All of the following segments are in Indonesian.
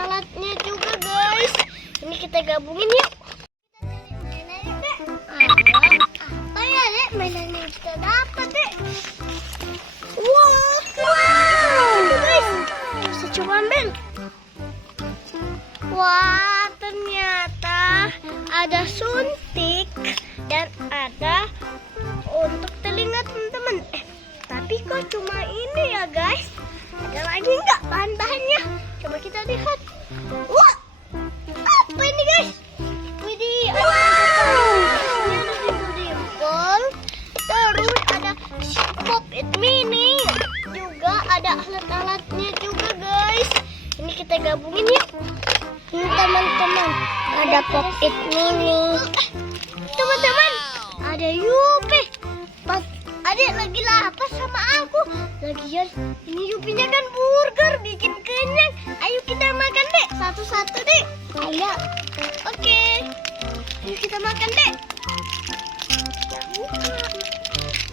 alat-alatnya juga guys. Ini kita gabungin yuk. Apa ya dek mainan yang kita dapat dek? Wow, guys, bisa coba ambil. Wah, ternyata ada suntik dan ada untuk telinga teman-teman. Tapi kok cuma ini ya guys? Ada lagi nggak bahan-bahannya? Coba kita lihat. Wah, apa ini guys? Widih, ada dimpul. Terus ada Pop-It mini. Juga ada alat-alatnya juga guys. Ini kita gabungin yuk. Ini teman-teman, ada Pop-It mini. Teman-teman, ada Yupi. Pas adik lagi lapar sama aku. Lagian ini Yupinya kan burger, bikin kenyang. Ayo kita makan dek, satu-satu dek. Ayo. Oke. Ayo kita makan dek.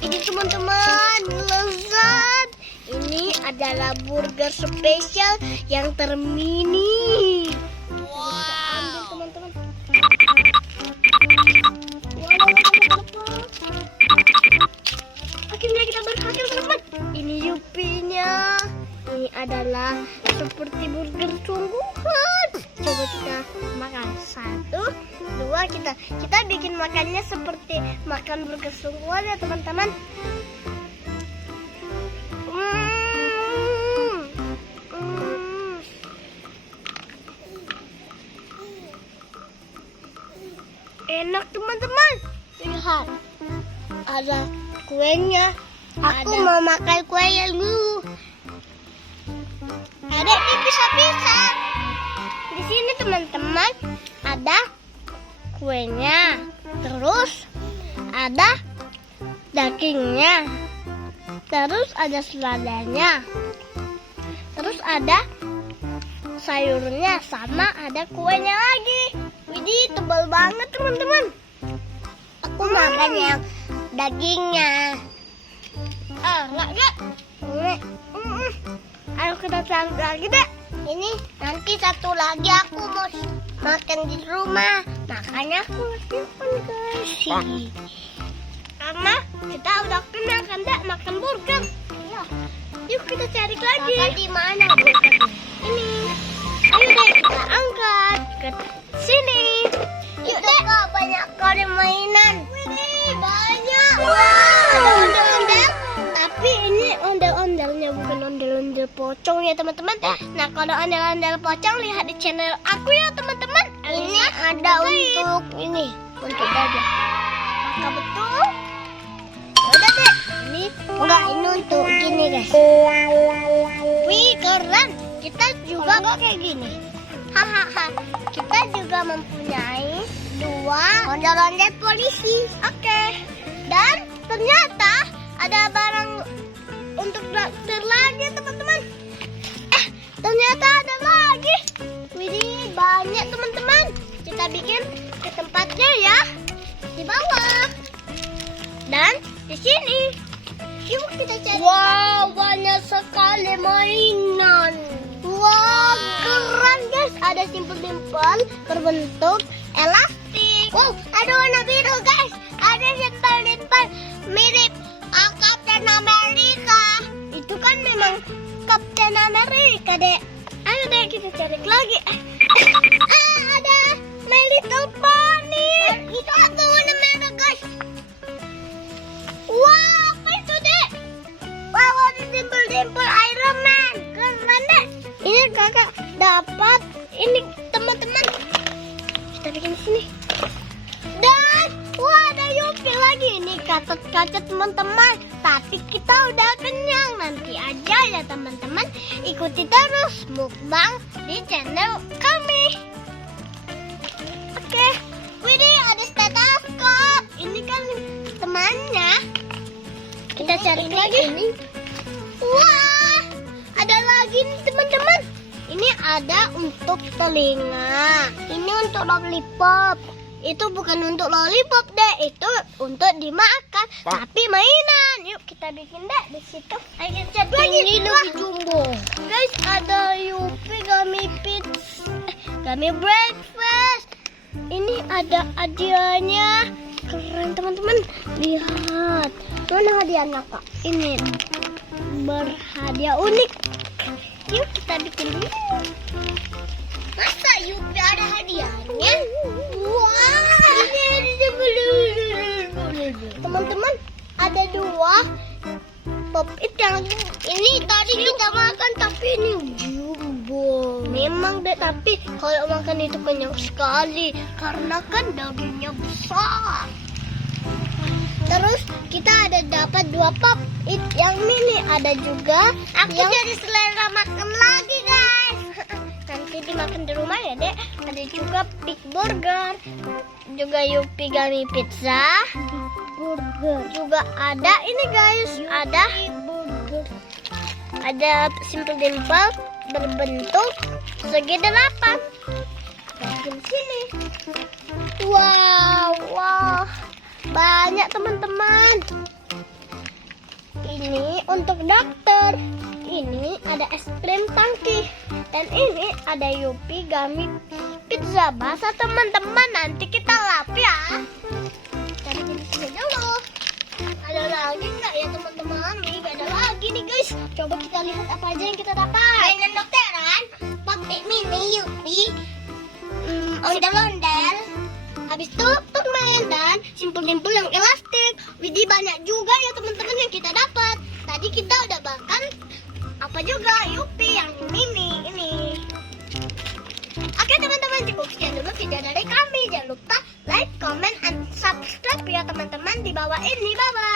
Ini teman-teman, lezat. Ini adalah burger spesial yang termini. Wow. Teman-teman. Akhirnya kita berhasil teman-teman. Ini Yupinya. Ini adalah seperti burger sungguhan. Coba kita makan. 1, 2, kita bikin makannya seperti makan burger sungguhan ya teman-teman. Enak teman-teman. Lihat, ada kuenya. Aku mau makan kuenya dulu. Ada ini pisah-pisah. Di sini teman-teman ada kuenya. Terus ada dagingnya. Terus ada seladanya. Terus ada sayurnya sama ada kuenya lagi. Widih, tebal banget teman-teman. Aku makan yang dagingnya. Enggak. Ayo kita cari lagi deh. Ini nanti satu lagi aku mau makan di rumah. Makanya aku simpan guys. Karena kita udah kenal kan dek makan burger. Iya. Yuk kita cari lagi. Makan di mana burger? Ini. Ayo deh kita angkat ke sini. Yuk deh. Banyak kali mainan. Wih, banyak. Wow. Ada ondel-ondel. Tapi ini ondel-ondelnya bukan ondel-ondel pocong ya teman-teman. Nah kalau ondel-ondel pocong lihat di channel aku ya teman-teman. Ini ada untuk ini, untuk dada. Maka betul. Udah deh. Ini enggak, ini untuk gini guys. Wih keren. Kita juga kayak gini. Hahaha. Kita juga mempunyai 2 ondel-ondel polisi. Oke. Dan ternyata ada barang untuk dokter lagi teman-teman. Ternyata ada lagi. Widih, banyak teman-teman. Kita bikin ke tempatnya ya. Di bawah. Dan di sini. Yuk kita cari. Wow, banyak sekali mainan. Wow, keren guys. Ada simpel-simpel berbentuk elastik. Wow, ada warna biru guys. Ada simpel-simpel mirip Kapten Amerika. Itu kan memang Kapten Amerika dek. Ayo dek kita cari lagi. Ada My Little Pony. Itu apa warna merah guys? Wow, apa itu dek? Wow, ada simpel-simpel Iron Man. Keren dek. Ini kakak dapat. Ini teman-teman. Kita bikin di sini. Dan wah, ada Yupi lagi. Ini kacat-kacat teman-teman. Tapi kita udah kenyang. Nanti aja ya teman-teman. Ikuti terus mukbang di channel kami. Oke. Widih, ada stetoskop. Ini kan temannya. Kita cari lagi. Wah, ada lagi nih teman-teman. Ini ada untuk telinga. Ini untuk lollipop. itu bukan untuk lollipop deh, itu untuk dimakan, tapi mainan. Yuk kita bikin deh di situ. Ayo cat lagi. Ini lebih jumbo. Guys, ada Yupi gummy gummy breakfast. Ini ada hadiahnya. Keren teman-teman. Lihat. Mana hadiahnya kak? Ini berhadiah unik. Yuk kita bikin dulu. Masa Yupi ada hadiahnya? Wah, teman-teman, ada 2 pop it yang ini tadi kita makan, tapi ini jumbo. Memang deh, tapi kalau makan itu kenyang sekali karena kan dagingnya besar. Terus kita ada dapat 2 pop it yang mini, ada juga aku yang jadi selera makan lagi guys. Nanti dimakan di rumah ya dek. Ada juga Big Burger, juga Yupi Gummy Pizza, burger. Juga ada ini guys, ada Simple Dimple berbentuk segi 8. Bagian sini. Wow, banyak teman-teman. Ini untuk dokter. Ini ada es krim tangki. Dan ini ada Yupi Gummy Pizza. Basah teman-teman, nanti kita lap ya. Kita bikin sini dulu. Ada lagi nggak ya teman-teman? Ini nggak ada lagi nih guys. Coba kita lihat apa aja yang kita dapat. Mainan dokteran, pop-it mini Yupi, ondel-ondel. Habis itu permen dan simpul-simpul yang elastik. Widih, banyak juga ya teman-teman yang kita dapat. Tadi kita udah makan apa juga Yupi yang mini ini. Oke teman-teman, cukup sekian dulu video dari kami. Jangan lupa like, comment, and subscribe ya teman-teman di bawah ini. Bye bye.